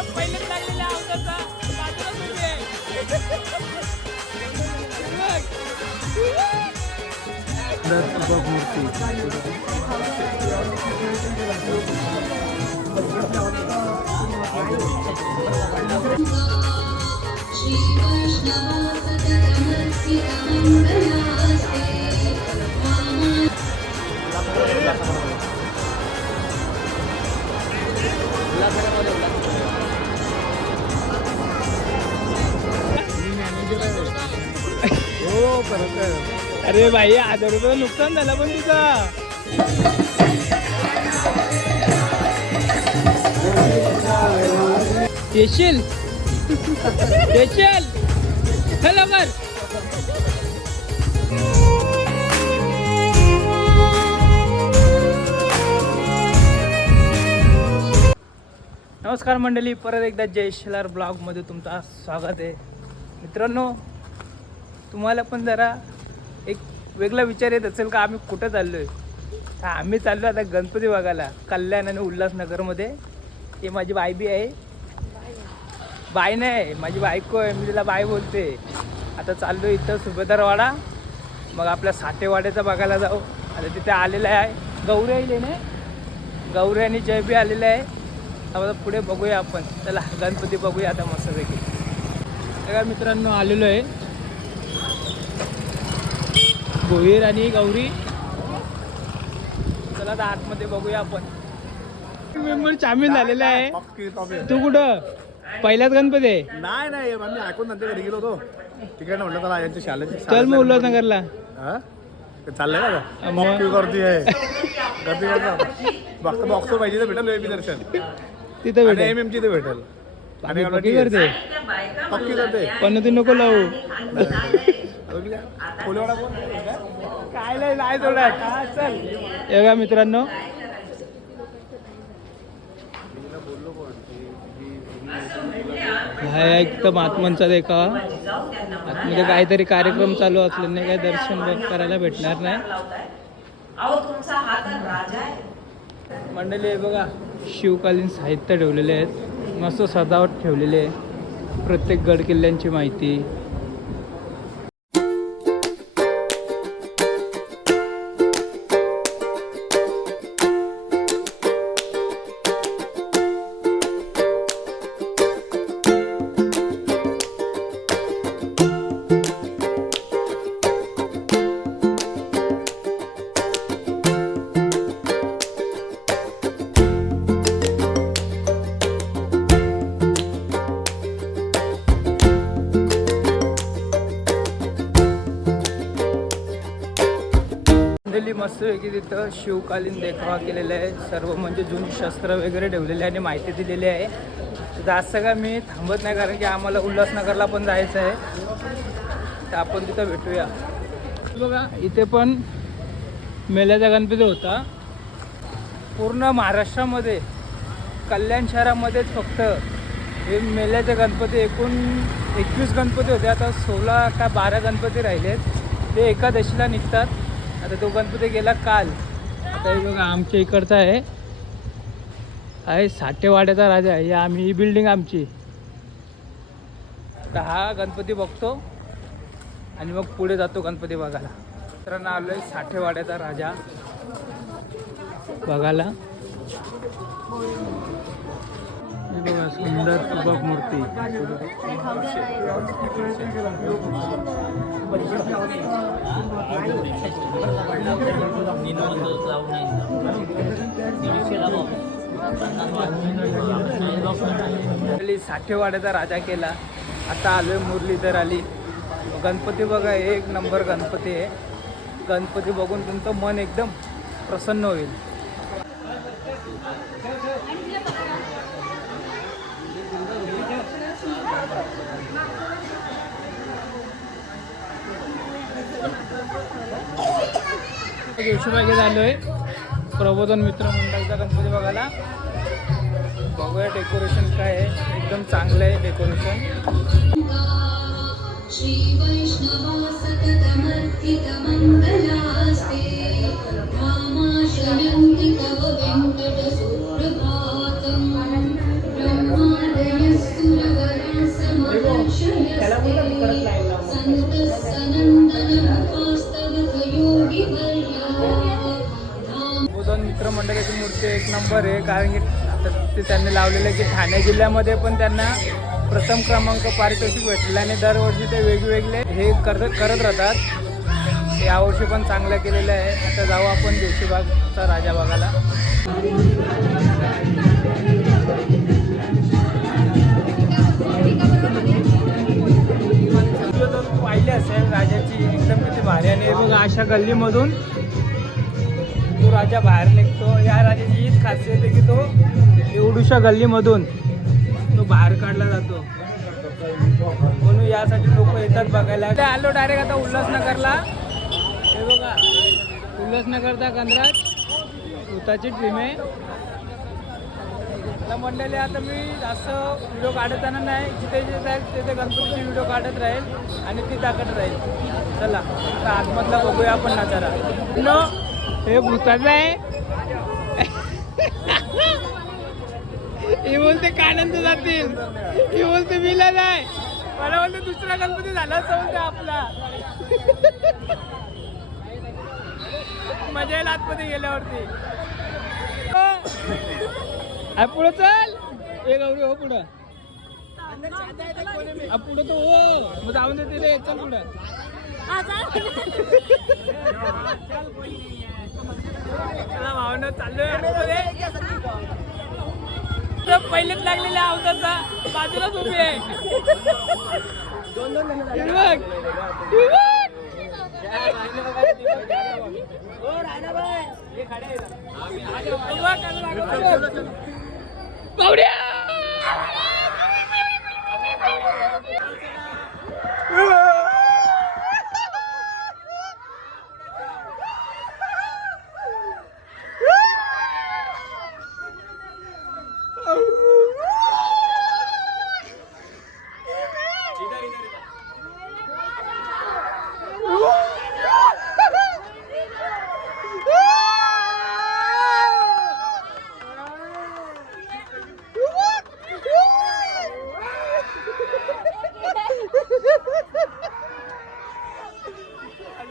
तर पहिलेच लागलेला अवतारचा बाजूलाच उभी आहे. अरे भाई हजार रुपये नुकसान झालं पण तुझं. येशील? येशील? चल बर नमस्कार मंडळी परत एकदा जय शिलार ब्लॉगमध्ये तुमचं स्वागत आहे. मित्रांनो तुम्हाला पण जरा एक वेगळा विचार येत असेल का आम्ही कुठं चाललो आहे आम्ही चाललो आता गणपती बघायला कल्याण आणि उल्हासनगरमध्ये. हे माझी बाय बी आहे. बाय नाही माझी बायको आहे. मी तिला बाय बोलते. आता चाललो इथं सुभेदारवाडा. मग आपल्या साठेवाड्याचा बघायला जाऊ. आता तिथे आलेलं आहे. गौरी आले ना गौरी आणि जय बी आहे. आता पुढे बघूया आपण. चला गणपती बघूया आता मस्तपैकी. सगळ्या मित्रांनो आलेलो आहे. भोईर आणि गौरी. चला आता आतमध्ये बघूया आपण. मेंबर सामील झालेला आहे. तू कुठं? पहिल्याच गणपती आहे. नाही नाही आम्ही ऐकून नंतर घरी गेलो होतो. तिकडे म्हटलं त्याला यांच्या शाळेत चल मग उल्हासनगरला हा? ते चाललंय ना का? मग- पक्की गर्दी आहे फक्त बॉक्सवर पाहिजे तर भेटेल वेबी दर्शन तिथं भेटेल. एम एमची ते भेटेल. आणि. करते पक्की करते पण तू नको लावू. काय हे मित्रांनो. हा एकदम आत्मनचा देखा. आतमध्ये काहीतरी कार्यक्रम चालू असल्याने काही दर्शन बघ- करायला भेटणार नाही. तर मंडळी हे बघा शिवकालीन साहित्य ठेवलेले आहेत. मस्त सजावट ठेवलेली आहे. प्रत्येक गड किल्ल्यांची माहिती. दिल्ली मस्तपैकी की तिथं शिवकालीन देखावा केलेला आहे. सर्व म्हणजे जुनी शस्त्र वगैरे ठेवलेले आहे आणि माहिती दिलेली आहे. जास्त का मी थांबत नाही कारण की आम्हाला उल्हासनगरला पण जायचं आहे. तर आपण तिथं भेटूया. बघा इथे पण मेल्याचा गणपती होता. पूर्ण महाराष्ट्रामध्ये कल्याण शहरामध्येच फक्त हे मेल्याचे गणपती एकूण एकवीस गणपती होते. आता सोळा का बारा गणपती राहिलेत. ते एकादशीला निघतात. आता तो गणपती गेला काल. आता हे बघा आमच्या इकडचा आहे. आहे साठेवाड्याचा राजा आहे आम्ही ही बिल्डिंग आमची. तर हा गणपती बघतो आणि मग पुढे जातो गणपती बघायला. मित्रांना आलो आहे साठेवाड्याचा राजा बघायला. बघा सुंदर सुबक मूर्ती. साठेवाड्याचा राजा केला. आता आलोय मुरलीधर आली गणपती बघा एक नंबर गणपती आहे. गणपती बघून तुमचं मन एकदम प्रसन्न होईल. जोशीबागेत झालो आहे प्रबोधन मित्र मंडळाचा गणपती बघायला. बघूया डेकोरेशन काय आहे. एकदम चांगलं आहे डेकोरेशन मूर्ती एक नंबर आहे कारण की ते त्यांनी लावलेलं आहे की ठाणे जिल्ह्यामध्ये पण त्यांना प्रथम क्रमांक पारितोषिक भेटलेलं आणि दरवर्षी ते वेगवेगळे हे करत करत राहतात. यावर्षी पण चांगलं केलेलं आहे. आता जाऊ आपण देशीबागचा राजा बघायला. तर तू पाहिली असेल राजाची एकदम किती भारी आणि बघा अशा गल्लीमधून राजा बाहेर निघतो. या राजाची हीच खासियत आहे की तो एवढूशा गल्लीमधून तो बाहेर काढला जातो. म्हणून यासाठी लोक येतात बघायला. ते आलो डायरेक्ट आता उल्हासनगरला. हे बघा उल्हासनगरचा गणराज भूताची टीम आहे. आता म्हणलेले आता मी जास्त व्हिडिओ काढताना नाही जिथे जिथे जाईल तिथे गणपतीची व्हिडिओ काढत राहील आणि ती दाखवत राहील. चला आता आतमधला बघूया आपण नजारा. हे भूताचं आहे. हे बोलते कानंद जातील. हे बोलते विला जाय मला बोलते दुसरा गणपती झाला असं बोलते आपला. मजा येईल आतमध्ये गेल्यावरती. पुढं चल. ए गौरी हो पुढं. पुढं तो हो. मग जाऊन देते रे. चल पुढं. चला भावना चाललोय. पहिलेच लागलेल्या अवतारचा बाजूलाच उभी आहे. पावड्या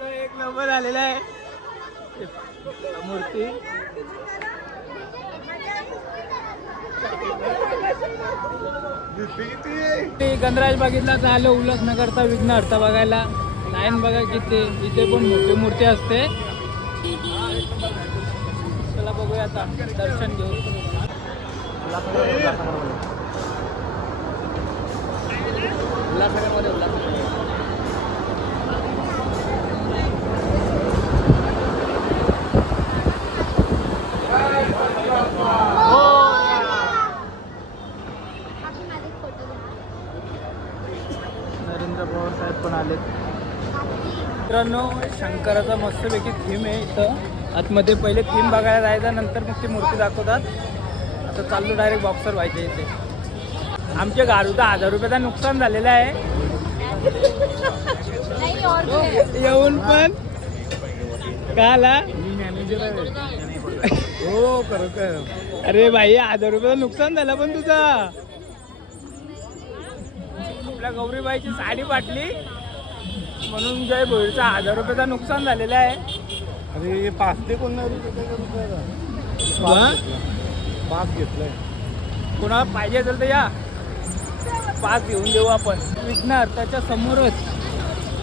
एक नंबर आलेला आहे. मूर्ती. ते गणराज बघितला तर आलो उल्हासनगरचा अर्थ बघायला. लाईन बघा किती इथे पण मोठी मूर्ती असते. चला बघूया आता. दर्शन घेऊ. नरेंद्र पवार साहेब पण आलेत मित्रांनो शंकराचा मस्तपैकी थीम आहे इथं. आतमध्ये पहिले थीम बघायला जायचा नंतर मग ती मूर्ती दाखवतात. आता चाललो डायरेक्ट बॉक्सर व्हायचे इथे. आमच्या गाडूचा हजार रुपयाचा नुकसान झालेलं आहे. येऊन पण का आला मी मॅनेजर आहे हो खरं काय अरे भाई हजार रुपयाचं नुकसान झालं पण तुझा. आपल्या गौरीबाईची साडी फाटली. म्हणून जय भोईरचा हजार रुपयाचं नुकसान झालेलं आहे. अरे पाच ते कोण नाही रे, काय करू काय आता? पाच घेतलाय. कोणाला पाहिजे असेल तर या. पाच घेऊन देऊ आपण. विघ्नहर्ताच्या समोरच.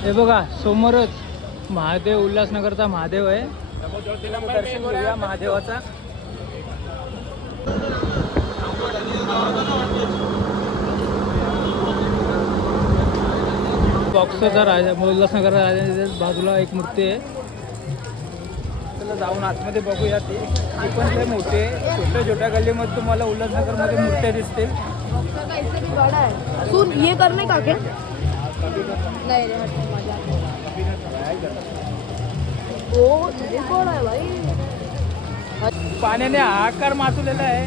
हे बघा समोरच. महादेव उल्हासनगरचा महादेव आहे. दर्शन घेऊया महादेवाचा. बॉक्सचा राजा उल्हासनगर राजा बाजूला एक मूर्ती आहे. चला जाऊन आतमध्ये बघूया ती. ती पण लय मोठी आहे. छोट्या छोट्या गल्लीमध्ये तुम्हाला उल्हासनगरमध्ये मूर्त्या दिसतील. तू ये करने का क्या नहीं रे हटो मजा ओ तुझे कौन भाई पाण्याने हाकार माचवलेला आहे.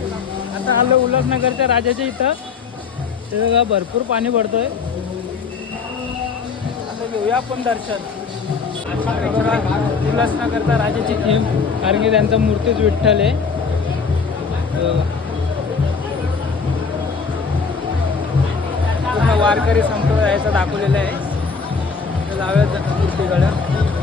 आता आलो उल्हासनगरच्या राजाच्या इथं. ते बघा भरपूर पाणी पडतोय घेऊया आपण दर्शन. हे उल्हासनगरचा राजाची थीम कारण की त्यांचा मूर्तीच विठ्ठल आहे. पूर्ण वारकरी संप्रदायाचं दाखवलेलं आहे. तर मूर्तीकडं.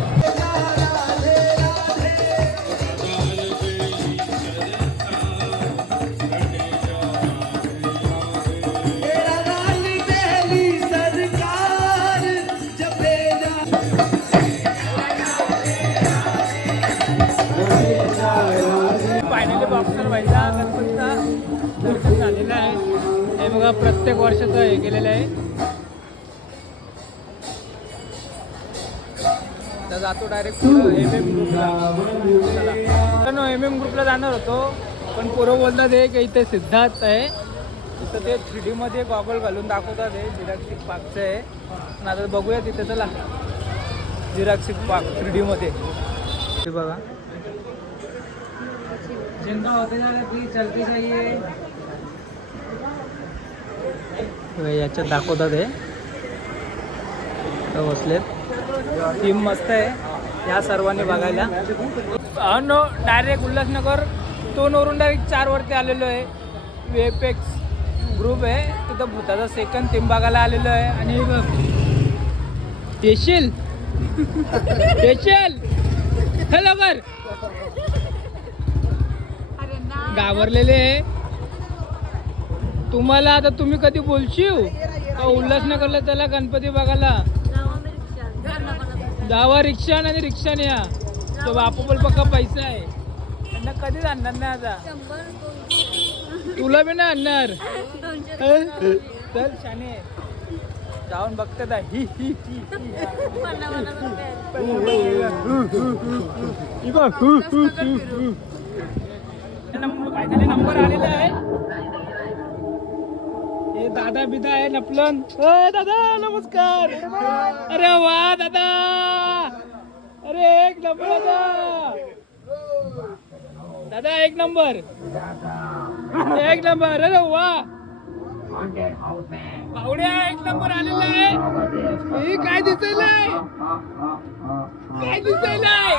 प्रत्येक वर्षाचं हे केलेलं आहे. तर जातो डायरेक्ट एम एम ग्रुपला एम एम ग्रुपला जाणार होतो पण पोरं बोलतात हे की इथे सिद्धार्थ आहे. तिथं ते थ्री डीमध्ये गॉगल घालून दाखवतात हे जिराक्सिक पार्कचं आहे पण आता बघूया तिथे चला. जिराक्सिक पार्क थ्री डीमध्ये हे बघा. जिनका होते ना प्लीज चलते याच्यात दाखवतात हे. बसलेत. थीम मस्त आहे. या सर्वांनी बघायला. No direct Ulhasnagar. दोनवरून डायरेक्ट चारवरती आलेलो आहे. वेपेक्स ग्रुप आहे. तिथं भूताचा सेकंड थीम बघायला आलेलो आहे. आणि बघ. येशील? येशील? हॅलो कर घाबरलेले आहे. तुम्हाला आता तुम्ही कधी बोलशील? का उल्हासनगरला त्याला गणपती बघायला? जावा रिक्षा आणि रिक्षाने या तो बापू पण पक्का पैसा आहे. त्यांना कधीच आणणार नाही आता. तुला बी नाही आणणार. हं? चल शाने. जाऊन बघते दा. ही ही नंबर आलेला आहे. हे दादा बिदा आहे नपलन दादा नमस्कार अरे वा दादा अरे एक नंबर दादा दादा एक नंबर एक नंबर अरे वा पाहुड्या एक नंबर आलेला आहे हे काय दिसायलाय काय दिसायलाय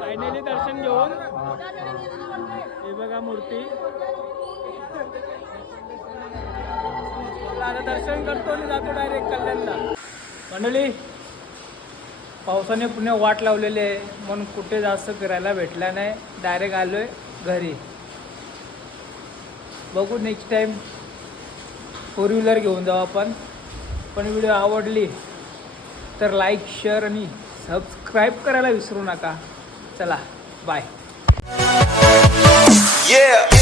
फायनली दर्शन घेऊन हे बघा मूर्ती. आता दर्शन करतो आणि जातो डायरेक्ट कल्याणला. मंडळी पावसाने पुन्हा वाट लावलेली आहे. म्हणून कुठे जास्त फिरायला भेटला नाही. डायरेक्ट आलो आहे घरी. बघू नेक्स्ट टाईम फोर व्हीलर घेऊन जाऊ आपण. पण व्हिडिओ आवडली. तर लाईक शेअर आणि सबस्क्राईब करायला विसरू नका चला बाय Yeah.